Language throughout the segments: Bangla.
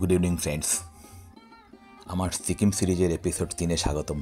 গুড ইভিনিং ফ্রেন্ডস, আমার সিকিম সিরিজের এপিসোড 3-এ স্বাগতম।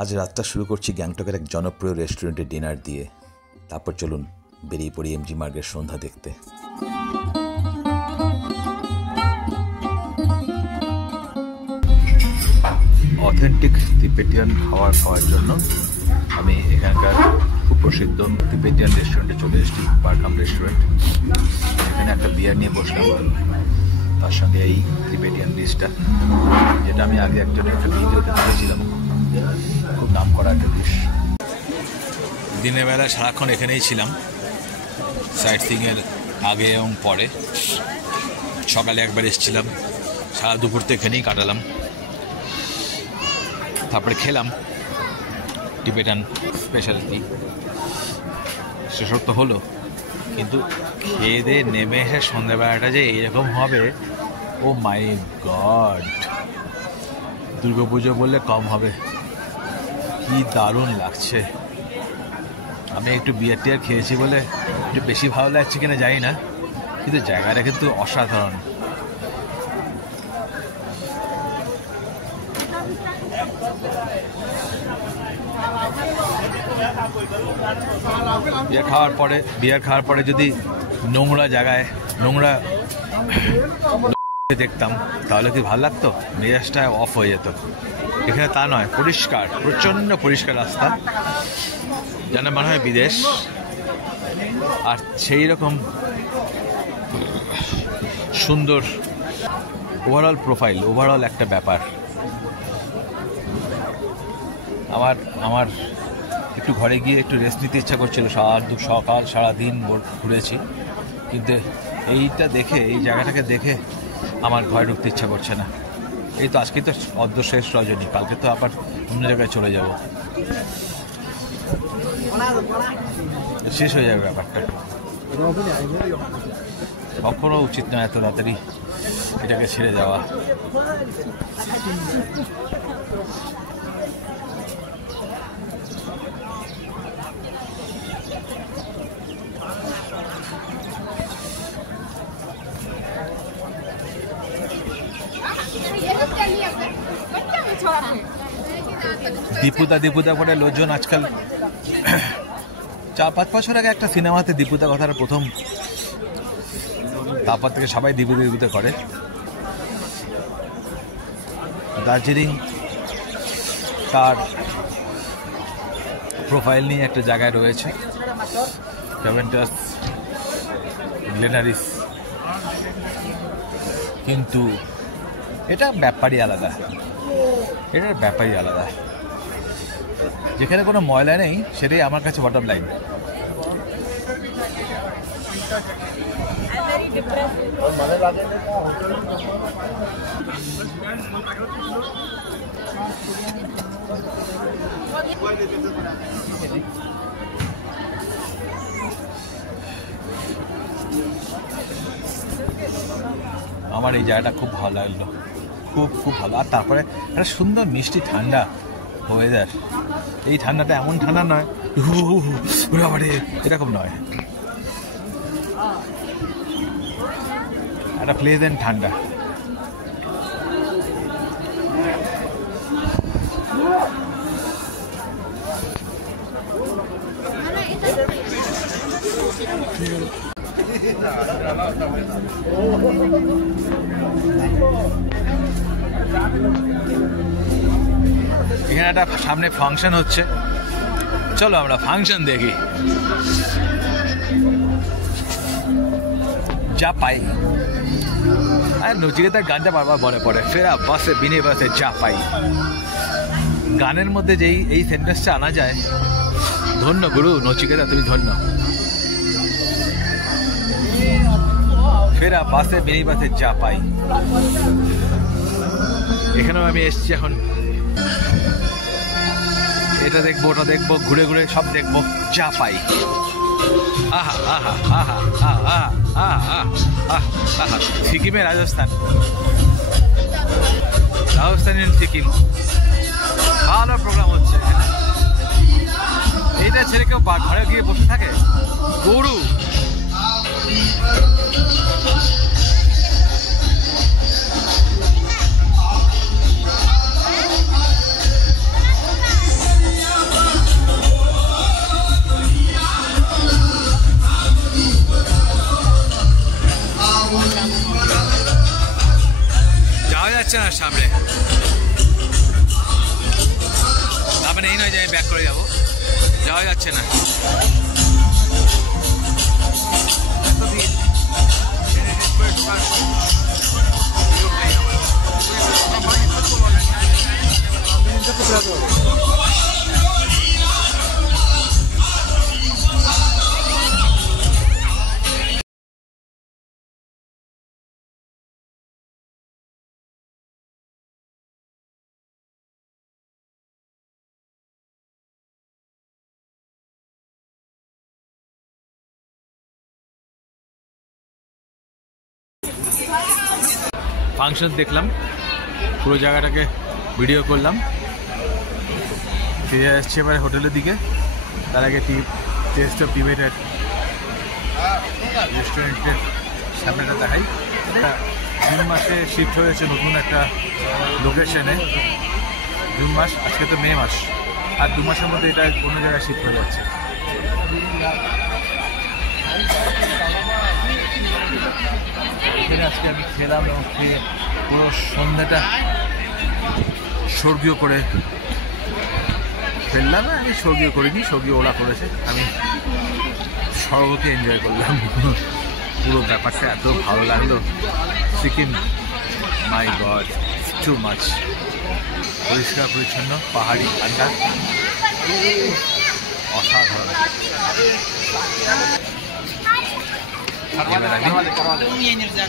আজ রাতটা শুরু করছি গ্যাংটকের এক জনপ্রিয় রেস্টুরেন্টে ডিনার দিয়ে। তারপর চলুন বেরিয়ে পড়ি এমজি মার্গের সন্ধ্যা দেখতে। অথেন্টিক তিবেটিয়ান খাওয়ার জন্য আমি এখানকার খুব প্রসিদ্ধ তিবেটিয়ান রেস্টুরেন্টে চলে এসেছি, পারকাম রেস্টুরেন্ট। এখানে একটা বিয়ার নিয়ে বসলাম, তার সঙ্গে এই তিবেটিয়ান ডিশটা, যেটা আমি আগে একটা ভিডিওতে দেখেছিলাম। খুব নাম করা একটা ডিশ। দিনের বেলা সারাক্ষণ এখানেই ছিলাম, সাইট সিইংয়ের আগে এবং পরে। সকালে একবার এসেছিলাম, সারা দুপুর তো এখানেই কাটালাম। তারপরে খেলাম টিবেটান স্পেশালিটি, সেসব তো হলো, কিন্তু খেয়ে দিয়ে নেমে এসে সন্ধ্যাবেলাটা যে এইরকম হবে, ও মাই গড! দুর্গাপুজো বললে কম হবে, কি দারুণ লাগছে। আমি একটু বিয়ার টিয়ার খেয়েছি বলে একটু বেশি ভালো লাগছে কিনা জানি না, কিন্তু জায়গাটা কিন্তু অসাধারণ। বিয়ার খাওয়ার পরে যদি নোংরা জায়গায় নোংরা দেখতাম তাহলে কি ভালো লাগতো, মেজাজটা অফ হয়ে যেত। এখানে তা নয়, পরিষ্কার, প্রচণ্ড পরিষ্কার রাস্তা, যেন মনে হয় বিদেশ। আর সেই রকম সুন্দর ওভারঅল প্রোফাইল, ওভারঅল একটা ব্যাপার। আমার একটু ঘরে গিয়ে একটু রেস্ট নিতে ইচ্ছা করছিল। সকাল সারাদিন ঘুরেছি, কিন্তু এইটা দেখে, এই জায়গাটাকে দেখে আমার ঘরে ঢুকতে ইচ্ছা করছে না। এই তো আজকে তো অর্ধ শেষ রজনী, কালকে তো আবার অন্য জায়গায় চলে যাব, শেষ হয়ে যাবে ব্যাপারটা। কখনো উচিত নয় এত তাড়াতাড়ি এটাকে ছেড়ে দেওয়া। দীপুদা করে লোকজন আজকাল, 4-5 বছর আগে একটা সিনেমাতে দীপুদা কথাটা প্রথম, তারপর থেকে সবাই দীপুদা করে। দার্জিলিং তার প্রোফাইল নিয়ে একটা জায়গায় রয়েছে, ক্যাভেন্টাস গ্লেনারিস, কিন্তু এটা ব্যাপারই আলাদা, এটার ব্যাপারই আলাদা। যেখানে কোনো ময়লা নেই সেটাই আমার কাছে বটম লাইন। আমার এই জায়গাটা খুব ভালো লাগলো, খুব ভালো। আর তারপরে একটা সুন্দর মিষ্টি ঠান্ডা ওয়েদার। এই ঠান্ডাটা এমন ঠান্ডা নয় এরকম নয়, একটা প্লেজেন্ট ঠান্ডা। এখানে একটা সামনে ফাংশন হচ্ছে, চলো আমরা ফাংশন দেখি। যা পাই, আর নচিকেতার গানটা বারবার মনে পড়ে, ফেরা বাসে বিনে বাসে যা পাই। গানের মধ্যে যেই এই সেন্টেন্সটা আনা যায়, ধন্য গুরু নচিকেতা, তুমি ধন্য। ফেরা বাসে বিনে বাসে যা পাই। এখানেও আমি এসছি এখন, এটা দেখবো, ওটা দেখবো, ঘুরে ঘুরে সব দেখবো, যা পাই। আহা আহা আহা আহা আহা আহা। সিকিমে রাজস্থান সিকিম ভালো প্রোগ্রাম হচ্ছে। এইটা ছেড়ে কেউ ঘরে গিয়ে বসে থাকে, গরু যাচ্ছে না সামনে, তার মানে এই নয় যে আমি ব্যাক করে যাবো, যাওয়া যাচ্ছে না। ফাংশন দেখলাম, পুরো জায়গাটাকে ভিডিও করলাম, ফিরে আসছে এবার হোটেলের দিকে। তার আগে টেস্ট অফ টিবেটের রেস্টুরেন্টের সামনেটা দেখাই। এটা জুন মাসে শিফট হয়েছে নতুন একটা লোকেশনে। জুন মাস, আজকে তো মে মাস, আর 2 মাসের মধ্যে এটা অন্য জায়গায় শিফট হয়ে যাচ্ছে। এখানে আজকে আমি খেলাম এবং খেয়ে পুরো সন্ধ্যাটা স্বর্গীয় করে ফেললাম। আমি স্বর্গীয় করিনি, স্বর্গীয় ওরা করেছে, আমি স্বর্গকে এনজয় করলাম। পুরো ব্যাপারটা এত ভালো লাগলো। সিকিম, মাই গড, টু মাচ। পরিষ্কার পরিচ্ছন্ন, পাহাড়ি, ঠান্ডা, অসাধারণ।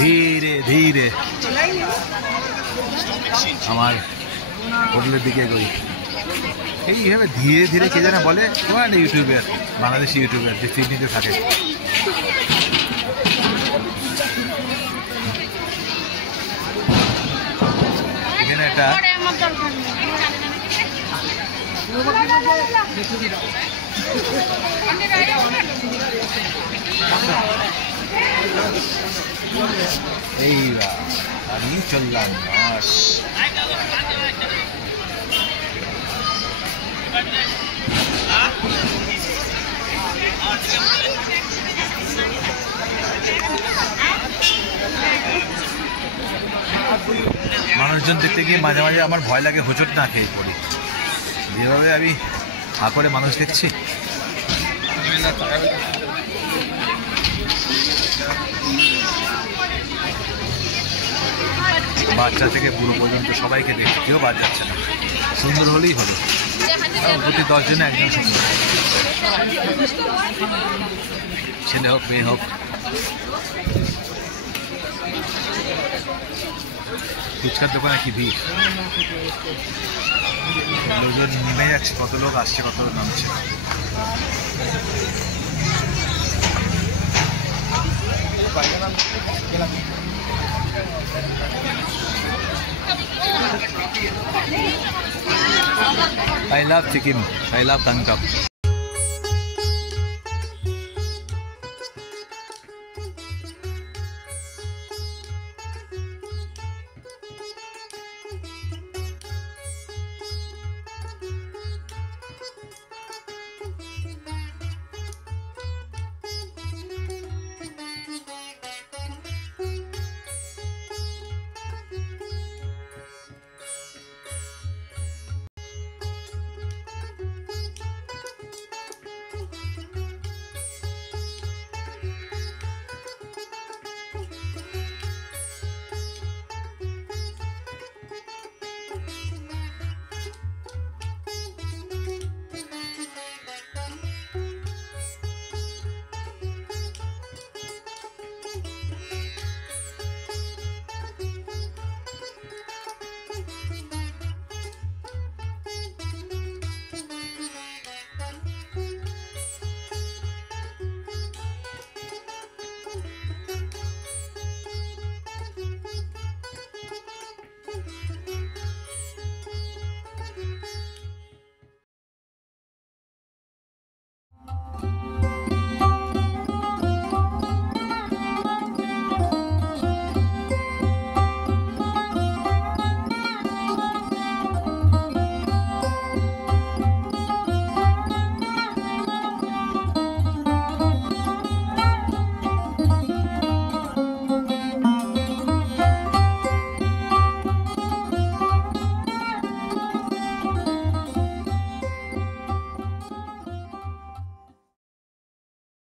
ধীরে ধীরে আমার হোটেলের দিকে এগোই। এইভাবে ধীরে ধীরে কে যেন বলে, তোমার একটা ইউটিউবার, বাংলাদেশি ইউটিউবার যে সিডনিতে থাকে, এখানে একটা এইবার আমি চললাম। মানুষজন দেখতে গিয়ে মাঝে মাঝে আমার ভয় লাগে হোঁচট না খেয়ে পড়ি। যেভাবে আমি হা করে মানুষ দেখছি, বাচ্চা থেকে বুড়ো পর্যন্ত সবাইকে দেখছি, কেউ বাদ যাচ্ছে না। সুন্দর হলেই হলো, প্রতি 10 জনে একজন সুন্দর, ছেলে হোক মেয়ে হোক। ফুচকার দোকানে কি ভিড়, লোকজন নেমে যাচ্ছে, কত লোক আসছে, কত লোক নামছে। I love Sikkim, I love Gangtok.